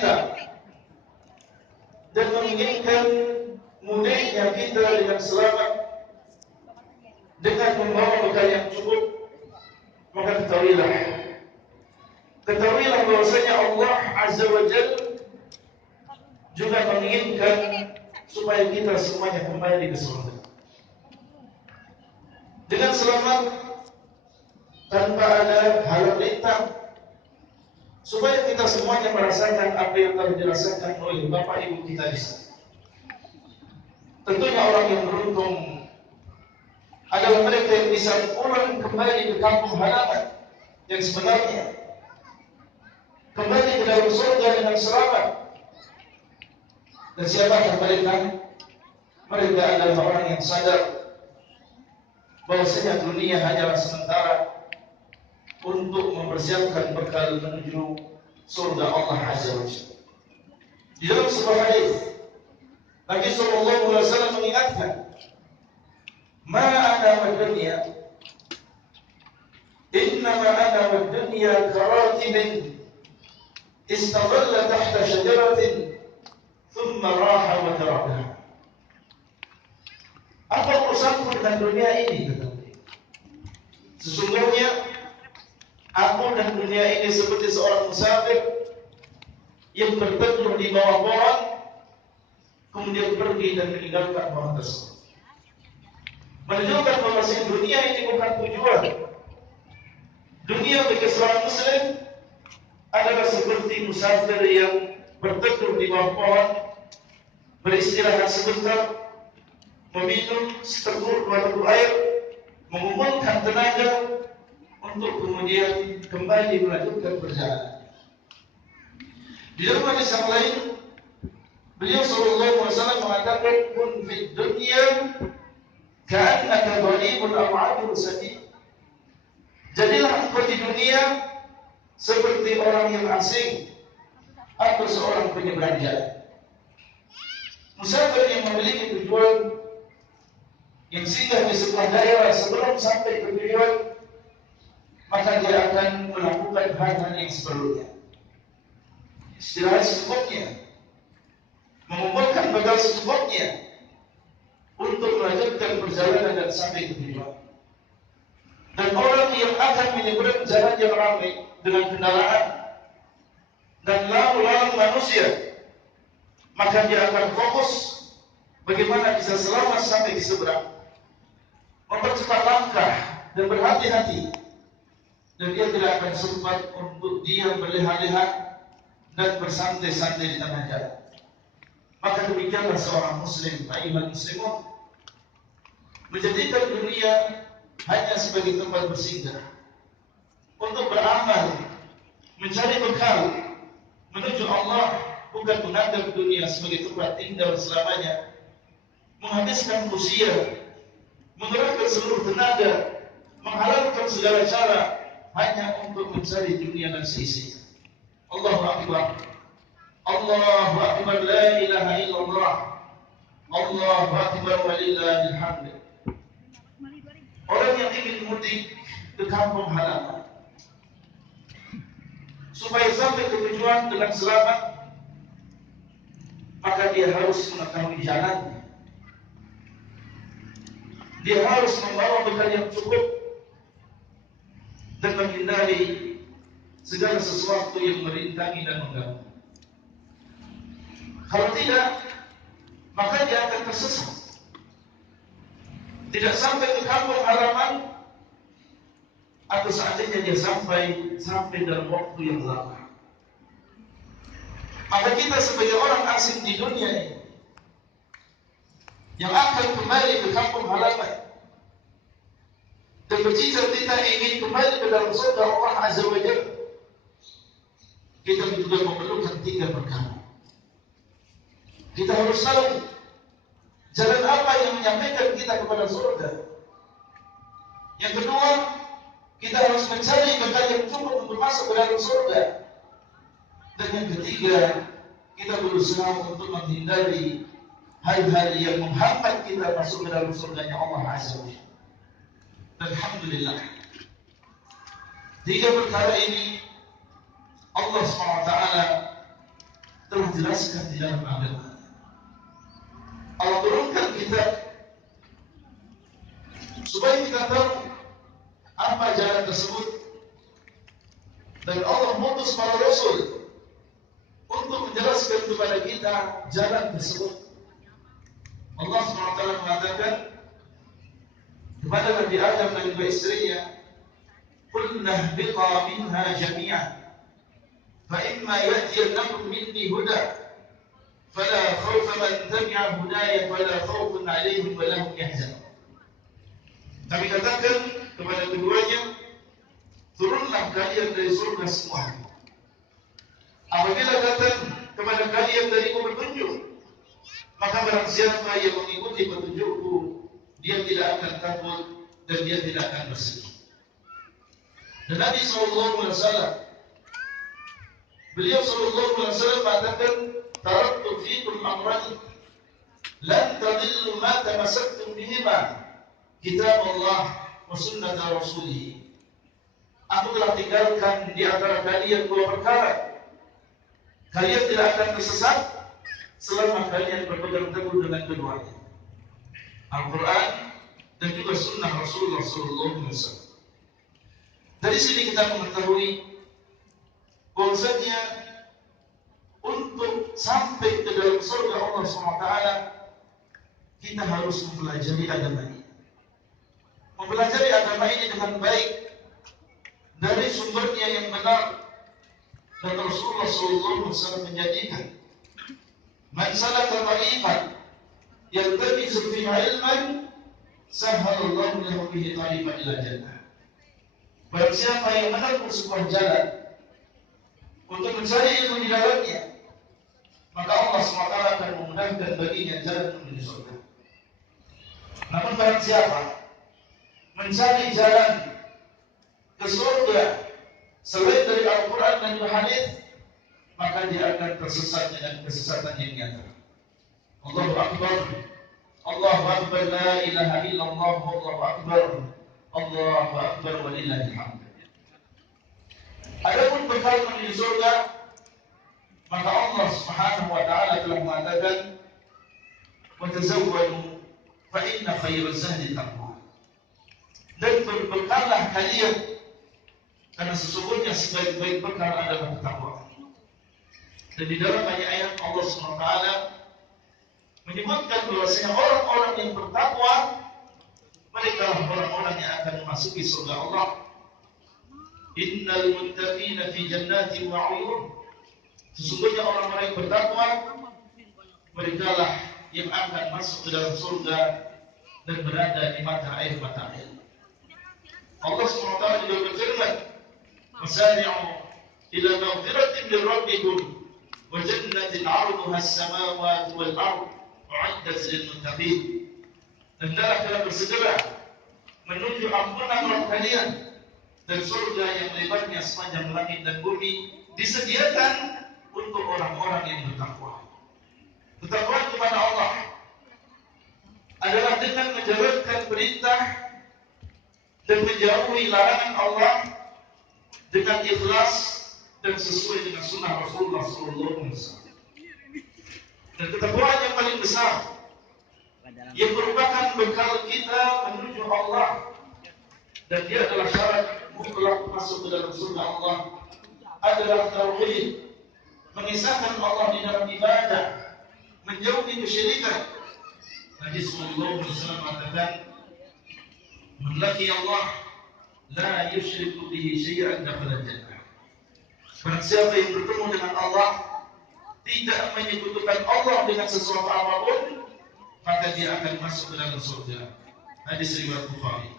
kita dan menginginkan mudiknya kita dengan selamat dengan membawa bekal yang cukup, maka ketahuilah bahwasanya Allah Azza wa Jalla juga menginginkan supaya kita semuanya kembali ke surga dengan selamat, tanpa ada halang rintang, supaya kita semuanya merasakan apa yang telah dirasakan oleh Bapak Ibu kita di sana. Tentunya orang yang beruntung adalah mereka yang bisa pulang kembali ke kampung halaman yang sebenarnya, kembali ke dalam surga dengan selamat. Dan siapakah mereka? Mereka adalah orang yang sadar bahwasanya dunia hanyalah sementara untuk mempersiapkan bekal menuju surga Allah Azza wa Jalla. Di dalam sebuah hadis, Nabi sallallahu alaihi wasallam mengingatkan, "Ma ana wad dunya, innama ana wad dunya karatibin istadalla tahta syajaratin thumma raha wa tarakaha." Apa urusanku dengan dunia ini? Sesungguhnya aku dan dunia ini seperti seorang musafir yang berteduh di bawah pohon, kemudian pergi dan meninggalkan pohon tersebut. Menunjukkan bahwa dunia ini bukan tujuan. Dunia bagi seorang muslim adalah seperti musafir yang berteduh di bawah pohon, beristirahat sebentar, meminum seteguk dua teguk air, mengumpulkan tenaga untuk kemudian kembali melanjutkan perjalanan. Di dalam hadis yang lain, beliau sallallahu alaihi wasallam mengatakan, "Kun fid dunya ka'annaka gharibun aw 'abirun sabil." Jadilah engkau di dunia seperti orang yang asing atau seorang penyeberang jalan. Musafir yang memiliki tujuan, yang singgah di sebuah daerah sebelum sampai ke tujuan, maka dia akan melakukan hal-hal yang seperlunya. Istirahat secukupnya, mengumpulkan bekal secukupnya untuk melanjutkan perjalanan dan sampai ke tujuan. Dan orang yang akan menyeberang jalan yang ramai dengan kendaraan dan lalu-lalang manusia, maka dia akan fokus bagaimana bisa selamat sampai di seberang, mempercepat langkah dan berhati-hati, dan dia tidak akan sempat untuk diam berleha-leha dan bersantai-santai di tengah jalan. Maka demikianlah seorang muslim, ayyuhal muslimun, menjadikan dunia hanya sebagai tempat bersinggah untuk beramal, mencari bekal menuju Allah, bukan menganggap dunia sebagai tempat tinggal selamanya, menghabiskan usia, mengerahkan seluruh tenaga, menghalalkan segala cara hanya untuk mencari dunia dan seisinya. Allahu Akbar, Allahu Akbar, la ilaha illallah, Allahu Akbar walillahil hamd. Orang yang ingin mudik ke kampung halaman supaya sampai ke tujuan dengan selamat, maka dia harus mengetahui jalannya. Dia harus membawa bekal yang cukup dan menghindari segala sesuatu yang merintangi dan mengganggu. Kalau tidak, maka dia akan tersesat. Tidak sampai ke kampung halaman, atau seandainya dia sampai dalam waktu yang lama. Maka kita sebagai orang asing di dunia ini yang akan kembali ke kampung halaman dan bercita-cita ingin kembali ke dalam surga Allah Azza wa Jalla, kita juga memerlukan 3 perkara. Kita harus tahu jalan apa yang menyampaikan kita kepada surga. Yang kedua, kita harus mencari bekal yang cukup untuk masuk ke dalam surga. Dan yang ketiga, kita berusaha untuk menghindari hal-hal yang menghambat kita masuk ke dalam surganya Allah Azza wa Jalla. Alhamdulillah, 3 perkara ini Allah SWT telah jelaskan di dalam agama. Allah turunkan kita supaya kita tahu apa jalan tersebut, dan Allah mengutus para rasul untuk menjelaskan kepada kita jalan tersebut. Allah SWT mengatakan kepada Nabi Adam dan dua istrinya, "Qulna ihbiqa minha jami'an, fa imma ya'tiyannakum minni huda, fala khawfa man tabi'a hudaya fala khawfun 'alaihim wa lahum yahzanun." Kami katakan kepada keduanya, turunlah kalian dari surga semua. Apabila datang kepada kalian dariku petunjuk, maka barang siapa yang mengikuti petunjukku, dia tidak akan takut dan dia tidak akan bersedih. Dan Nabi SAW, beliau SAW mengatakan, "Taraktu fikum amrayn, lan tadillu ma tamassaktum bihima, kitab Allah wa sunnah Rasulih." Aku telah tinggalkan di antara kalian dua perkara. Kalian tidak akan tersesat selama kalian berpegang teguh dengan keduanya, Al-Quran dan juga sunnah Rasulullah SAW. Dari sini kita mengetahui bahwasanya untuk sampai ke dalam surga Allah SWT, kita harus mempelajari agama ini. Mempelajari agama ini dengan baik dari sumbernya yang benar. Dan Rasulullah SAW menjadikan, "Man salaka tariqan yaltamisu fihi ilman, sahhalallahu lahu bihi tariqan ila jannah." Barang siapa yang menempuh sebuah jalan untuk mencari ilmu di dalamnya, maka Allah SWT akan memudahkan baginya jalan menuju surga. Namun barang siapa mencari jalan ke surga selain dari Al-Quran dan hadis, maka dia akan tersesat dengan kesesatan yang nyata. Allahu Akbar, Allahu Akbar, la ilaha illallah, Allahu Akbar, Allahu Akbar, walillahil hamd. Adapun bekal menuju surga, maka Allah Subhanahu wa taala telah mengatakan, "Wa tazawwadu fa inna khairaz zadi taqwa." Dan berbekallah kalian, karena sesungguhnya sebaik-baik bekal adalah takwa. Dan di dalam banyak ayat Allah SWT menyebutkan bahwasanya orang-orang yang bertakwa, mereka orang-orang yang akan memasuki surga Allah. Innal muttaqina fi jannati wa 'uyun. Sesungguhnya orang-orang yang bertakwa, mereka lah yang akan masuk ke dalam surga dan berada di mata air. Allah SWT juga berfirman, "Wasari'u ila maghfiratin min rabbikum wa jannatin 'arduha as-samawati wal ardh u'iddat lil muttaqin." Dan hendaklah bersegera menuju ampunan Rabb kalian dan surga yang lebarnya sepanjang langit dan bumi disediakan untuk orang-orang yang bertakwa. Bertakwa kepada Allah adalah dengan menjalankan perintah dan menjauhi larangan Allah dengan ikhlas dan sesuai dengan sunnah Rasulullah SAW. Dan ketakwaan yang paling besar yang merupakan bekal kita menuju Allah, dan dia adalah syarat mutlak masuk ke dalam surga Allah, adalah tauhid, mengisahkan Allah di dalam ibadah, menjauhi kesyirikan. Nabi sallallahu alaihi wasallam mengatakan, "Man laqiya Allah la yusyriku bihi syai'an dakhala jannah." Barang siapa yang bertemu dengan Allah, tidak menyekutukan Allah dengan sesuatu apapun, maka dia akan masuk ke dalam surga. Hadis riwayat Bukhari.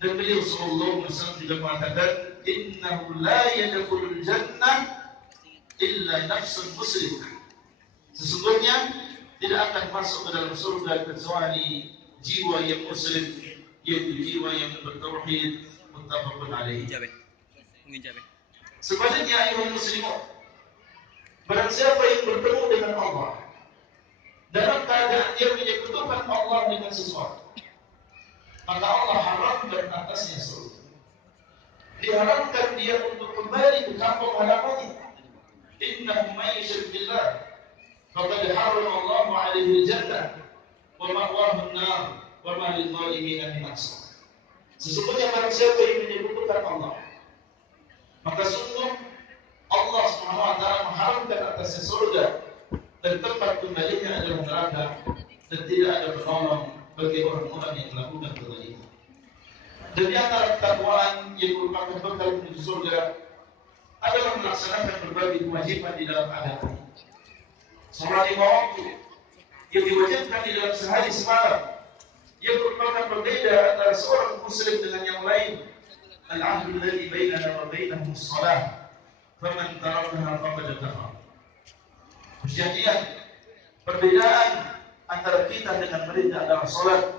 Dan beliau sallallahu alaihi wasallam juga mengatakan, "Innahu la yadkhulul jannah illa nafsun muslimah." Sesungguhnya tidak akan masuk ke dalam surga kecuali jiwa yang muslim, yaitu jiwa yang bertauhid, muttafaqun alaihi. Sebaliknya ayuhal muslimun, barang siapa yang bertemu dengan Allah dalam keadaan dia menyekutukan Allah dengan sesuatu, maka Allah haramkan atasnya surga. Diharamkan dia untuk kembali ke kampung halamannya. Innahu may yushrik الله فقد حرم الله عليه الجنة ومأواه النار وما للظالمين من نصير. Sesungguhnya barang siapa yang menyebutkan Allah, maka sungguh Allah Subhanahu wa taala mengharamkan atasnya surga dan tempat kembalinya adalah neraka dan tidak ada penolong bagi orang-orang yang melakukan kezaliman. Dan di antara ketakwaan yang merupakan bekal menuju surga adalah melaksanakan berbagai kewajiban di dalam agama. Salat 5 waktu yang diwajibkan di dalam sehari semalam yang merupakan berbeda antara seorang muslim dengan yang lain. Al-ahdu alladhi bainana wa bainahum as-salah faman tarakaha faqad kafar. Perjanjian, perbedaan antara kita dengan mereka adalah salat,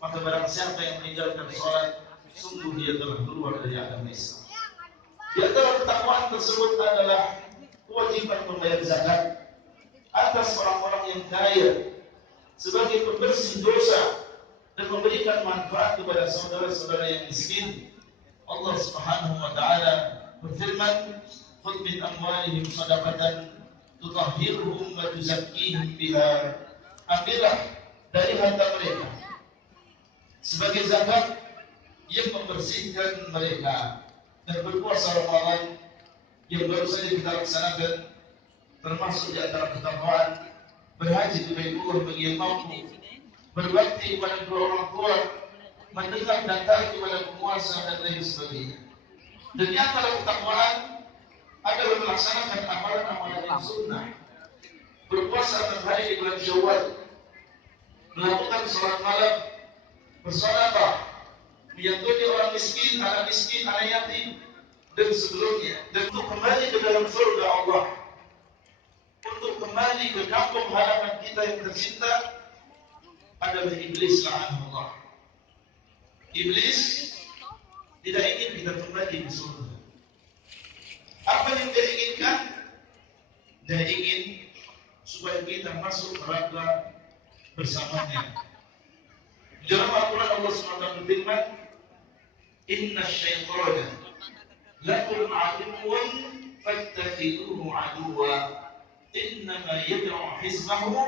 maka barang siapa yang meninggalkan salat sungguh dia telah keluar dari agama Islam. Di antara ketakwaan tersebut adalah kewajiban membayar zakat atas orang-orang yang kaya sebagai pembersih dosa dan memberikan manfaat kepada saudara-saudara yang miskin. Allah Subhanahu wa taala berfirman, "Khudh min amwalihim shadaqatan tutahhiruhum wa tuzakkihim biha." Ambillah dari harta mereka sebagai zakat yang membersihkan mereka. Dan berpuasa Ramadan yang baru saja kita laksanakan termasuk di antara ketakwaan berhaji ke Baitullah bagi yang mampu, berbakti kepada kedua orang tua, mendengar dan taat kepada penguasa dan lain sebagainya. Dan di antara ketakwaan adalah melaksanakan amalan-amalan yang sunnah, berpuasa 6 hari di bulan Syawal, melakukan salat malam, bersedekah, menyantuni orang miskin, anak yatim, dan sebelumnya, dan untuk kembali ke dalam surga Allah, untuk kembali ke kampung halaman kita yang tercinta adalah iblis la'anahullah. Iblis tidak ingin kita kembali ke surga. Apa yang dia inginkan? Dia ingin supaya kita masuk neraka bersamanya. Dalam Al-Quran Allah SWT berfirman, "Inna syaitana lakum aduwwan fattakhiduhu aduwwa innama yad'u hizbahu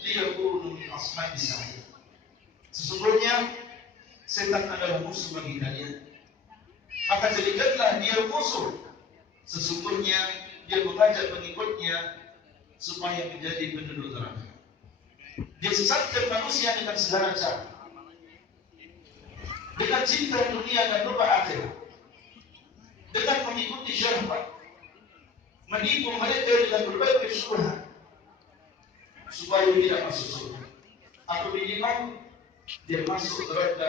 liyakunu min ashabis sa'ir." Sesungguhnya setan adalah musuh bagi kalian, maka jadikanlah dia musuh. Sesungguhnya dia mengajak pengikutnya supaya menjadi penduduk neraka. Dia sesatkan manusia dengan segala cara, dengan cinta dunia dan lupa akhirat, dengan mengikuti syahwat, menipu mereka dengan berbagai syubhat supaya tidak masuk surga, atau minimal dia masuk neraka